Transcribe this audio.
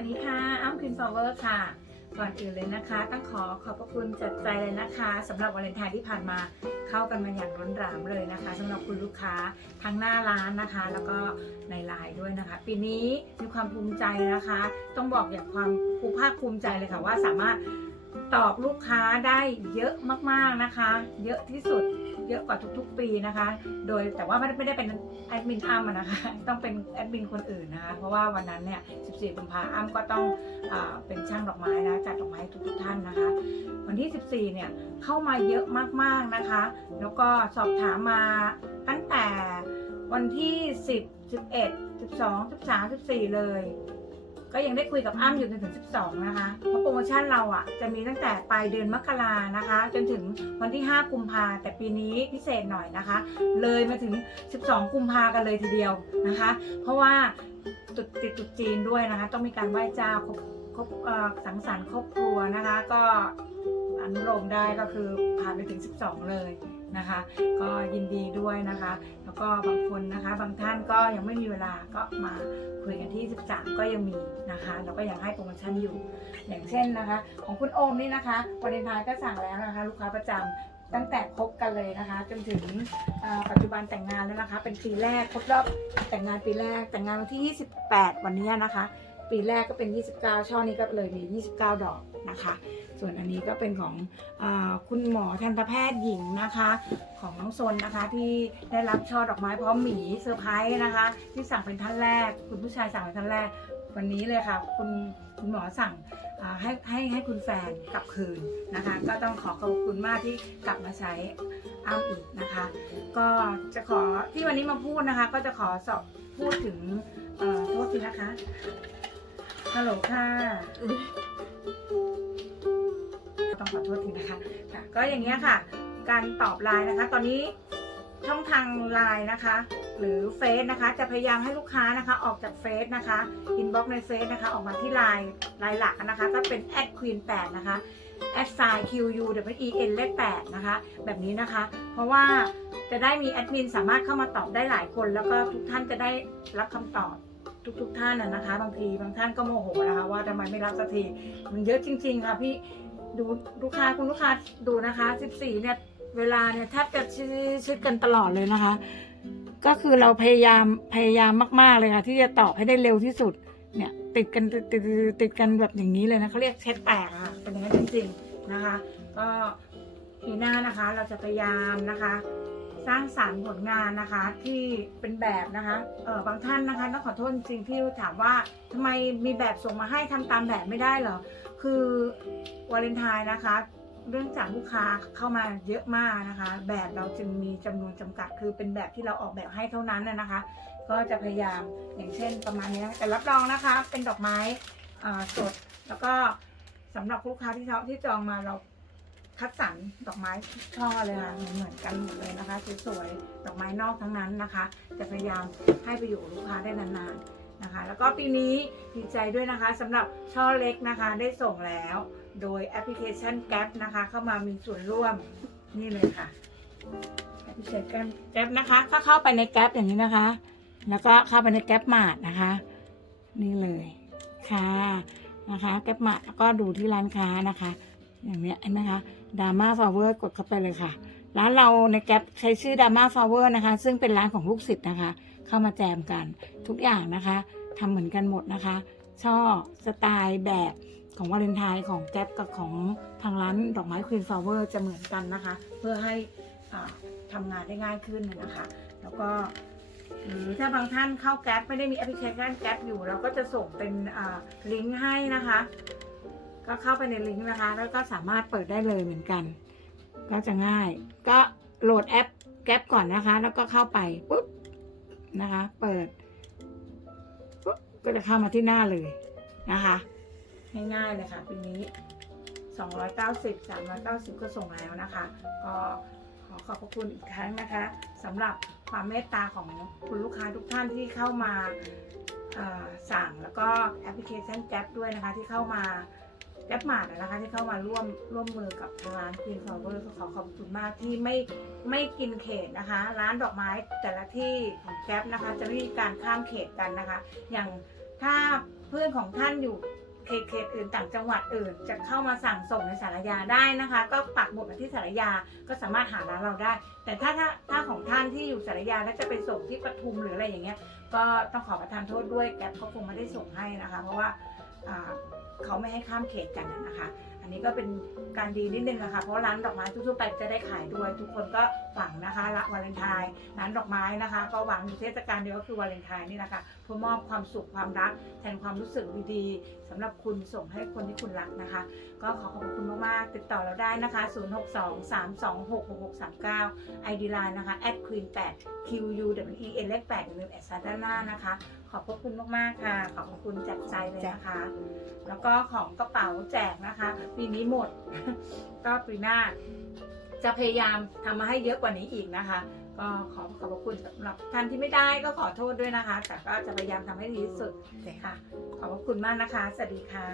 วัสดีค่ะอ้ำคินฟลเวอร์ค่ะ ก่อนอื่นเลยนะคะ ต้องขอขอบพระคุณจากใจเลยนะคะสำหรับวาเลนไทน์ที่ผ่านมาเข้ากันมาอย่างล้อนหลามเลยนะคะสำหรับคุณลูกค้าทั้งหน้าร้านนะคะ แล้วก็ในไลน์ด้วยนะคะ ปีนี้มีความภูมิใจนะคะ ต้องบอกอย่างความภูมิภาคภูมิใจเลยค่ะว่าสามารถตอบลูกค้าได้เยอะมากๆนะคะ เยอะที่สุด เยอะกว่าทุกๆ ปีนะคะ โดยแต่ว่าไม่ได้เป็นแอดมินอ้ำอะนะคะ ต้องเป็นแอดมินคนอื่นนะคะ เพราะว่าวันนั้นเนี่ย 14 กุมภาอ้ำก็ต้องอเป็นช่างดอกไม้นะจัดดอกไม้ทุกๆท่านนะคะ วันที่ 14 เนี่ยเข้ามาเยอะมากๆนะคะ แล้วก็สอบถามมาตั้งแต่วันที่ 10 11 12 13 14 เลย ก็ยังได้คุยกับอ้ำอยู่จนถึง 12 นะคะ เพราะโปรโมชั่นเราอะจะมีตั้งแต่ปลายเดือนมกรานะคะ จนถึงวันที่ 5 กุมภาแต่ปีนี้พิเศษหน่อยนะคะ เลยมาถึง 12 กุมภากันเลยทีเดียวนะคะ เพราะว่าติดติดตุดจีนด้วยนะคะ ต้องมีการไหว้เจ้าครบครบสังสรรค์ครอบครัวนะคะ ก็อนุโลมได้ก็คือผ่านไปถึง 12 เลย นะคะ ก็ยินดีด้วยนะคะ แล้วก็บางคนนะคะ บางท่านก็ยังไม่มีเวลาก็มาคุยกันที่ 13 ก็ยังมีนะคะแล้วก็ยังให้โปรโมชั่นอยู่ อย่างเช่นนะคะ ของคุณโอมนี่นะคะวันเลนไทน์ก็สั่งแล้วนะคะ ลูกค้าประจำตั้งแต่คบกันเลยนะคะ จนถึงปัจจุบันแต่งงานแล้วนะคะ เป็นปีแรกครบรอบแต่งงานปีแรกแต่งงานวันที่ 28 วันนี้นะคะ ปีแรกก็เป็น 29 ช่อนี้ก็เลยมี 29 ดอกนะคะ ส่วนอันนี้ก็เป็นของอคุณหมอทันตแพทย์หญิงนะคะ ของน้องซนนะคะที่ได้รับช่อดอกไม้พร้อมหมีเซอร์ไพรส์นะคะ ที่สั่งเป็นท่านแรก คุณผู้ชายสั่งเป็นท่านแรก วันนี้เลยค่ะ คุณคุณหมอสั่งให้ให้ให้คุณแฟนกลับคืนนะคะ ก็ต้องขอขอบคุณมากที่กลับมาใช้อ้ามอีกนะคะ ก็จะขอที่วันนี้มาพูดนะคะ ก็จะขอสอบพูดถึงโทษทีนะคะฮัลโหลค่ะ ขอโทษทีนะคะค่ะก็อย่างเงี้ยค่ะ การตอบไลน์นะคะ ตอนนี้ช่องทางไลน์นะคะ หรือเฟซนะคะ จะพยายามให้ลูกค้านะคะ ออกจากเฟซนะคะอินบ็อกในเฟซนะคะ ออกมาที่ไลน์ไลน์หลักนะคะ ก็เป็นแอดควีน8นะคะแอดไซน์ Q U W E N เลข8นะคะ แบบนี้นะคะ เพราะว่าจะได้มีแอดมินสามารถเข้ามาตอบได้หลายคน แล้วก็ทุกท่านจะได้รับคำตอบทุกๆทท่านนะนะคะ บางทีบางท่านก็โมโหนะคะ ว่าทำไมไม่รับสักทีมันเยอะจริง ๆค่ะพี่ ดูลูกค้าคุณลูกค้าดูนะคะ 14 เนี่ย เวลาเนี่ยแทบจะชิดกันตลอดเลยนะคะ ก็คือเราพยายามพยายามมากๆเลยค่ะ ที่จะตอบให้ได้เร็วที่สุด เนี่ยติดกันติดติดติดกันแบบอย่างนี้เลยนะเขาเรียกเช็ดแตกอะค่ะเป็นอย่างนั้นจริงๆนะคะ ก็ปีหน้านะคะเราจะพยายามนะคะ สร้างสารรค์ผลงานนะคะที่เป็นแบบนะคะเออบางท่านนะคะต้องขอโทษจริงที่ถามว่าทำไมมีแบบส่งมาให้ทำตามแบบไม่ได้เหรอ คือวาเลนไทน์นะคะ เรื่องจากลูกค้าเข้ามาเยอะมากนะคะ แบบเราจึงมีจำนวนจำกัด คือเป็นแบบที่เราออกแบบให้เท่านั้นนะคะ ก็จะพยายามอย่างเช่นประมาณนี้แต่รับรองนะคะ เป็นดอกไม้สดแล้วก็สำหรับลูกค้าที่เขาที่จองมาเราคัดสรรดอกไม้ทุกช่อเลยค่ะเหมือนกันหมดเลยนะคะสวยๆดอกไม้นอกทั้งนั้นนะคะ จะพยายามให้ไปอยู่กับลูกค้าได้นานๆ นะคะ แล้วก็ปีนี้ดีใจด้วยนะคะสำหรับช่อเล็กนะคะได้ส่งแล้ว โดยแอปพลิเคชัน Gap นะคะ เข้ามามีส่วนร่วมนี่เลยค่ะแอปพลิเคชัน Gap นะคะก็เข้าไปใน Gap อย่างนี้นะคะ แล้วก็เข้าไปใน Gap มาดนะคะ นี่เลยค่ะนะคะแก p มาดแล้วก็ดูที่ร้านค้านะคะ อย่างเนี้ยเห็นไหมคะดาม่าฟลาเวอร์กดเข้าไปเลยค่ะร้านเราในแก p ใช้ชื่อดาม่าฟลาเวอร์นะคะ ซึ่งเป็นร้านของลูกศิษย์นะคะ เข้ามาแจมกัน ทุกอย่างนะคะทำเหมือนกันหมดนะคะ ช่อสไตล์แบบของวาเลนไทน์ของแก๊ปกับของทางร้านดอกไม้ควีนฟลาเวอร์จะเหมือนกันนะคะ เพื่อให้อ่าทำงานได้ง่ายขึ้นนะคะ แล้วก็หรือถ้าบางท่านเข้าแก๊ปไม่ได้มีแอปพลิเคชันแก๊ปอยู่ เราก็จะส่งเป็นลิงก์ให้นะคะ ก็เข้าไปในลิงก์นะคะ แล้วก็สามารถเปิดได้เลยเหมือนกัน ก็จะง่าย ก็โหลดแอปแก๊ปก่อนนะคะ แล้วก็เข้าไปปุ๊บ นะคะ เปิดปุ๊บก็จะเข้ามาที่หน้าเลยนะคะง่ายๆเลยค่ะปีนี้ 290 390 ก็ส่งแล้วนะคะ ก็ขอขอบพระคุณอีกครั้งนะคะสำหรับความเมตตาของคุณลูกค้าทุกท่านที่เข้ามาสั่งแล้วก็แอปพลิเคชันแก๊ปด้วยนะคะที่เข้ามา แก๊ปมาดนะคะที่เข้ามาร่วมร่วมมือกับทางร้าน Queen Flower ก็ขอขอบคุณมากที่ไม่ไม่กินเขตนะคะ ร้านดอกไม้แต่ละที่ของแก๊ปนะคะ จะไม่มีการข้ามเขตกันนะคะ อย่างถ้าเพื่อนของท่านอยู่เขตเขตอื่นต่างจังหวัดอื่น จะเข้ามาสั่งส่งในสารยาได้นะคะ ก็ปักหมุดมาที่สารยาก็สามารถหาร้านเราได้ แต่ถ้าถ้าถ้าของท่านที่อยู่สารยาแล้วจะไปส่งที่ปทุมหรืออะไรอย่างเงี้ย ก็ต้องขอประทานโทษด้วยแกร็บเขาคงไม่ได้ส่งให้นะคะ เพราะว่าอ่า เขาไม่ให้ข้ามเขตกันนะคะ อันนี้ก็เป็นการดีนิดนึงนะคะเพราะร้านดอกไม้ทั่วๆไปจะได้ขายด้วย ทุกคนก็หวังนะคะละวาเลนไทน์ร้านดอกไม้นะคะ ก็หวังเทศกาลเดียวก็คือวาเลนไทน์นี่แหละค่ะเพื่อมอบความสุขความรัก แทนความรู้สึกดีๆสำหรับคุณส่งให้คนที่คุณรักนะคะ ก็ขอขอบคุณมากๆติดต่อเราได้นะคะ 0623266639 ID Line นะคะ @queen 8 q u w e n เลข8อย่าลืมแอดซาด้านหน้านะคะ ขอบพระคุณมากๆค่ะ ขอบพระคุณจากใจเลยนะคะ แล้วก็ของกระเป๋าแจกนะคะปีนี้หมด ก็ปีหน้า จะพยายามทำมาให้เยอะกว่านี้อีกนะคะ ก็ขอขอบพระคุณสำหรับท่านที่ไม่ได้ก็ขอโทษด้วยนะคะ แต่ก็จะพยายามทำให้ดีที่สุดค่ะ ขอบพระคุณมากนะคะ สวัสดีค่ะ